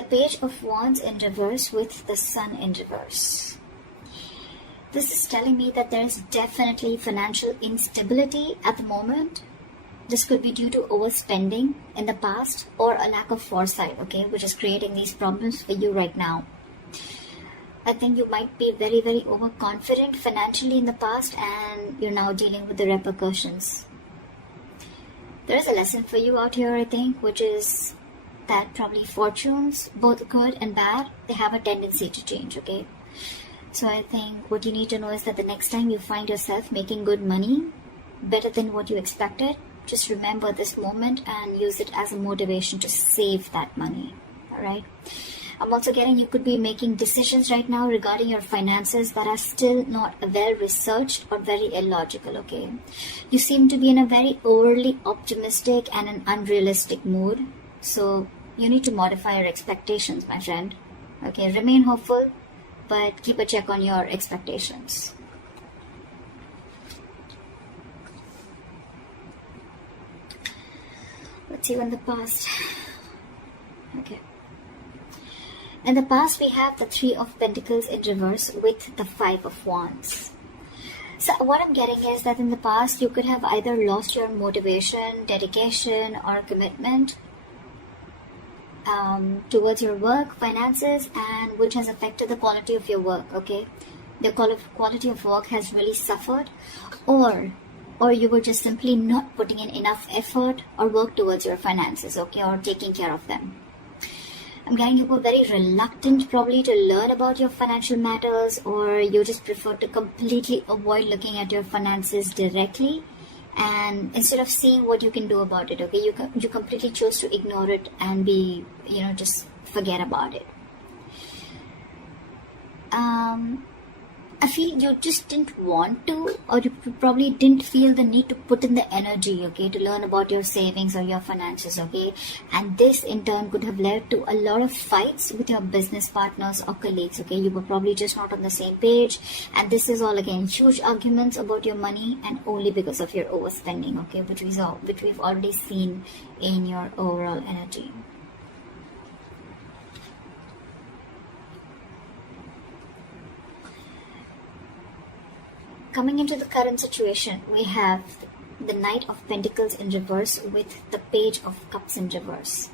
the Page of Wands in reverse with the Sun in reverse. This is telling me that there is definitely financial instability at the moment. This could be due to overspending in the past or a lack of foresight, okay, which is creating these problems for you right now. I think you might be very, very overconfident financially in the past, and you're now dealing with the repercussions. There is a lesson for you out here, I think, which is that probably fortunes, both good and bad, they have a tendency to change, okay? So I think what you need to know is that the next time you find yourself making good money, better than what you expected, just remember this moment and use it as a motivation to save that money, all right? I'm also getting you could be making decisions right now regarding your finances that are still not well researched or very illogical, okay? You seem to be in a very overly optimistic and an unrealistic mood, so you need to modify your expectations, my friend, okay? Remain hopeful, but keep a check on your expectations. Let's see in the past. Okay. In the past, we have the Three of Pentacles in reverse with the Five of Wands. So what I'm getting is that in the past, you could have either lost your motivation, dedication, or commitment towards your work, finances, and which has affected the quality of your work, okay? The quality of work has really suffered, or you were just simply not putting in enough effort or work towards your finances, okay, or taking care of them. I'm getting you were very reluctant probably to learn about your financial matters, or you just prefer to completely avoid looking at your finances directly, and instead of seeing what you can do about it, okay, you completely chose to ignore it and be, just forget about it. I feel you just didn't want to, or you probably didn't feel the need to put in the energy, okay, to learn about your savings or your finances, okay? And this in turn could have led to a lot of fights with your business partners or colleagues, okay? You were probably just not on the same page, and this is all again huge arguments about your money, and only because of your overspending, okay, which we've already seen in your overall energy. Coming into the current situation, we have the Knight of Pentacles in reverse with the Page of Cups in reverse.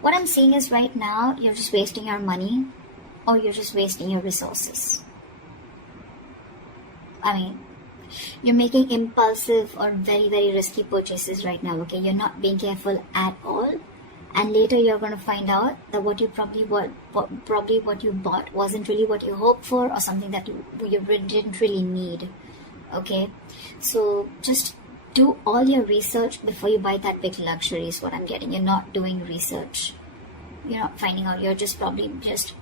What I'm seeing is right now, you're just wasting your money, or you're just wasting your resources. I mean, you're making impulsive or very, very risky purchases right now, okay? You're not being careful at all. And later you're going to find out that what you what you bought wasn't really what you hoped for, or something that you didn't really need. Okay, so just do all your research before you buy that big luxury is what I'm getting. You're not doing research. You're not finding out. You're just probably just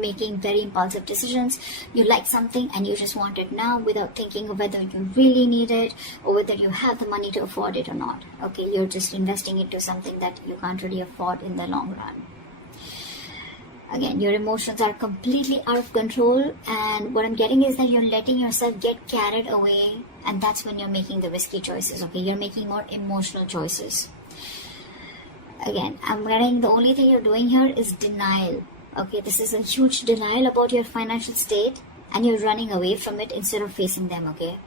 making very impulsive decisions. You like something and you just want it now without thinking of whether you really need it or whether you have the money to afford it or not. Okay, you're just investing into something that you can't really afford in the long run. Again, your emotions are completely out of control, and what I'm getting is that you're letting yourself get carried away, and that's when you're making the risky choices. Okay, you're making more emotional choices. Again, I'm getting the only thing you're doing here is denial. Okay, this is a huge denial about your financial state, and you're running away from it instead of facing them, okay?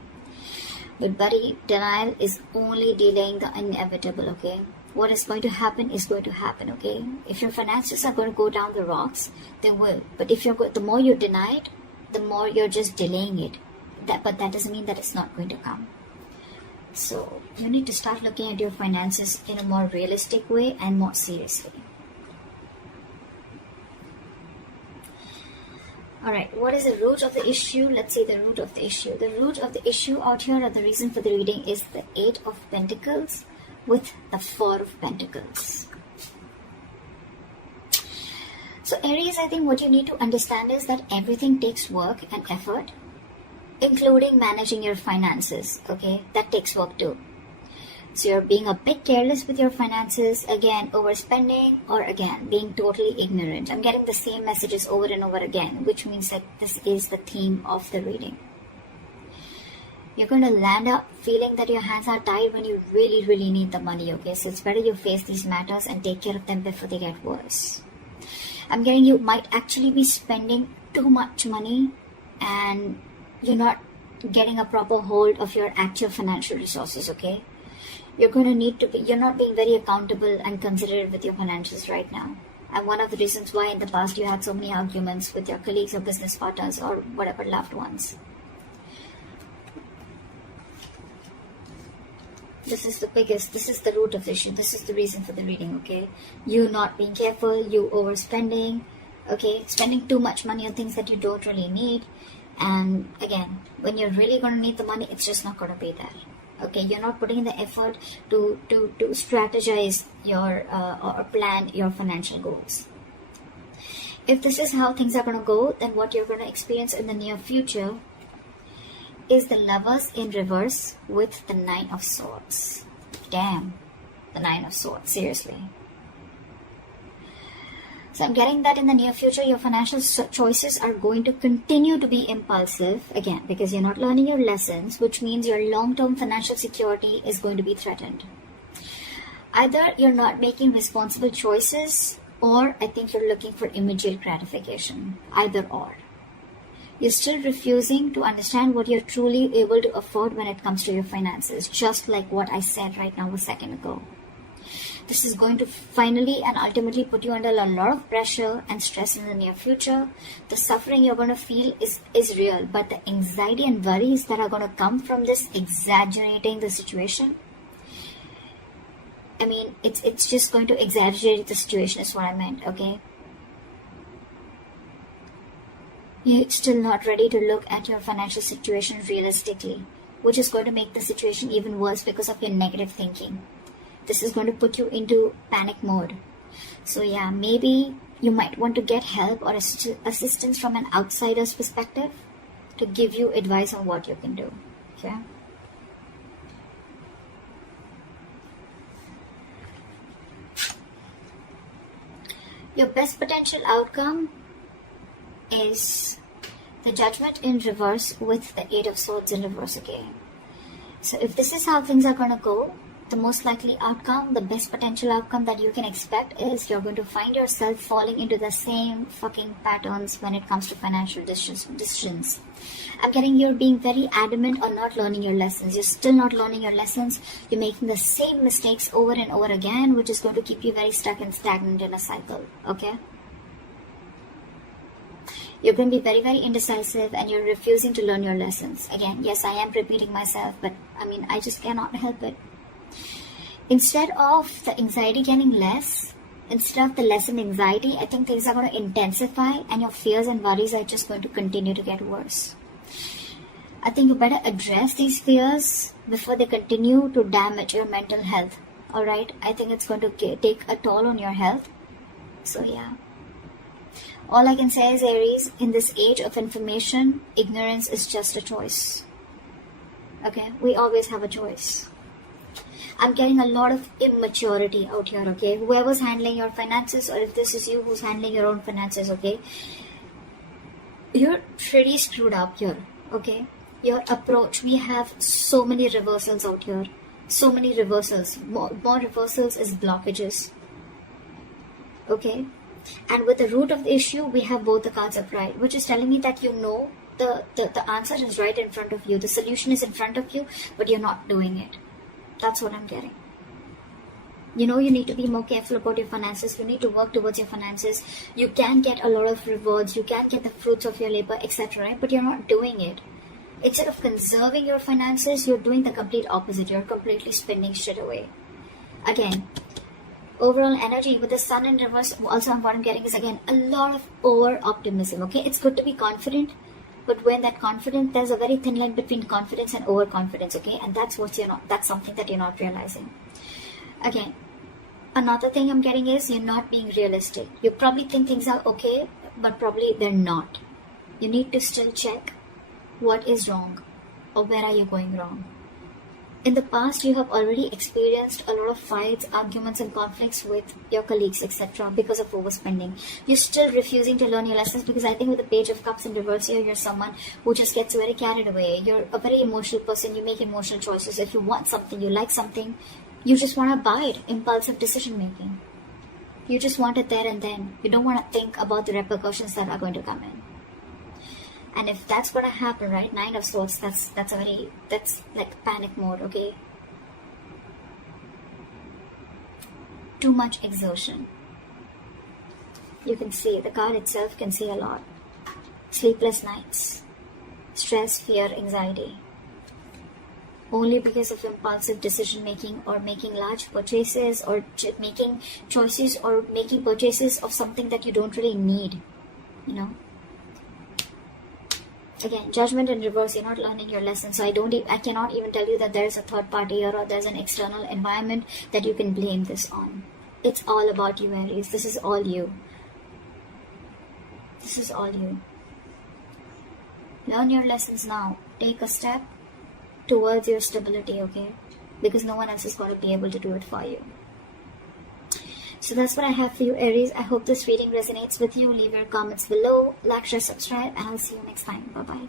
But buddy, denial is only delaying the inevitable, okay? What is going to happen is going to happen, okay? If your finances are going to go down the rocks, they will. But if the more you deny it, the more you're just delaying it. But that doesn't mean that it's not going to come. So you need to start looking at your finances in a more realistic way and more seriously. Alright, what is the root of the issue? Let's see the root of the issue. The root of the issue out here, or the reason for the reading, is the Eight of Pentacles with the Four of Pentacles. So Aries, I think what you need to understand is that everything takes work and effort, including managing your finances, okay? That takes work too. So you're being a bit careless with your finances, again, overspending, or again, being totally ignorant. I'm getting the same messages over and over again, which means that this is the theme of the reading. You're going to land up feeling that your hands are tied when you really, really need the money, okay? So it's better you face these matters and take care of them before they get worse. I'm getting you might actually be spending too much money and you're not getting a proper hold of your actual financial resources, okay? You're going to need to be, you're not being very accountable and considerate with your finances right now. And one of the reasons why in the past you had so many arguments with your colleagues or business partners or whatever loved ones. This is the root of the issue. This is the reason for the reading, okay? You not being careful, you overspending, okay? Spending too much money on things that you don't really need. And again, when you're really going to need the money, it's just not going to be there. Okay, you're not putting in the effort to strategize your or plan your financial goals. If this is how things are going to go, then what you're going to experience in the near future is the Lovers in reverse with the Nine of Swords. Damn, the Nine of Swords, seriously. So I'm getting that in the near future, your financial choices are going to continue to be impulsive, again, because you're not learning your lessons, which means your long-term financial security is going to be threatened. Either you're not making responsible choices, or I think you're looking for immediate gratification. Either or. You're still refusing to understand what you're truly able to afford when it comes to your finances, just like what I said right now a second ago. This is going to finally and ultimately put you under a lot of pressure and stress in the near future. The suffering you're going to feel is real, but the anxiety and worries that are going to come from this exaggerating the situation, I mean, it's just going to exaggerate the situation is what I meant, okay? You're still not ready to look at your financial situation realistically, which is going to make the situation even worse because of your negative thinking. This is going to put you into panic mode. So yeah, maybe you might want to get help or assistance from an outsider's perspective to give you advice on what you can do. Okay? Your best potential outcome is the Judgment in reverse with the Eight of Swords in reverse again. So if this is how things are going to go, the most likely outcome, the best potential outcome that you can expect is you're going to find yourself falling into the same fucking patterns when it comes to financial decisions. I'm getting you're being very adamant on not learning your lessons. You're still not learning your lessons. You're making the same mistakes over and over again, which is going to keep you very stuck and stagnant in a cycle. Okay? You're going to be very, very indecisive and you're refusing to learn your lessons. Again, yes, I am repeating myself, but I mean, I just cannot help it. Instead of the anxiety getting less, instead of the lessened anxiety, I think things are going to intensify and your fears and worries are just going to continue to get worse. I think you better address these fears before they continue to damage your mental health. Alright? I think it's going to take a toll on your health. So yeah. All I can say is, Aries, in this age of information, ignorance is just a choice. Okay? We always have a choice. I'm getting a lot of immaturity out here, okay? Whoever's handling your finances, or if this is you who's handling your own finances, okay? You're pretty screwed up here, okay? Your approach, we have so many reversals out here. So many reversals. More reversals is blockages. Okay? And with the root of the issue, we have both the cards upright, which is telling me that you know the answer is right in front of you. The solution is in front of you, but you're not doing it. That's what I'm getting. You know you need to be more careful about your finances. You need to work towards your finances. You can get a lot of rewards. You can get the fruits of your labor, etc. Right? But you're not doing it. Instead of conserving your finances, you're doing the complete opposite. You're completely spending shit away. Again, overall energy with the Sun in reverse, also what I'm getting is again a lot of over-optimism. Okay, it's good to be confident. But when that confidence, there's a very thin line between confidence and overconfidence, okay? And that's that's something that you're not realizing. Again, another thing I'm getting is you're not being realistic. You probably think things are okay, but probably they're not. You need to still check what is wrong or where are you going wrong. In the past, you have already experienced a lot of fights, arguments and conflicts with your colleagues, etc. because of overspending. You're still refusing to learn your lessons because I think with the Page of Cups in reverse here, you're someone who just gets very carried away. You're a very emotional person. You make emotional choices. If you want something, you like something, you just want to buy it. Impulsive decision making. You just want it there and then. You don't want to think about the repercussions that are going to come in. And if that's going to happen, right, 9 of Swords, that's like panic mode, okay? Too much exertion. You can see, the card itself can see a lot. Sleepless nights. Stress, fear, anxiety. Only because of impulsive decision making, or making large purchases, or making choices, or making purchases of something that you don't really need, you know. Again, Judgment in reverse. You're not learning your lesson. So I cannot even tell you that there's a third party here, or there's an external environment that you can blame this on. It's all about you, Aries. This is all you. This is all you. Learn your lessons now. Take a step towards your stability, okay? Because no one else is going to be able to do it for you. So that's what I have for you, Aries. I hope this reading resonates with you. Leave your comments below, like, share, subscribe, and I'll see you next time. Bye-bye.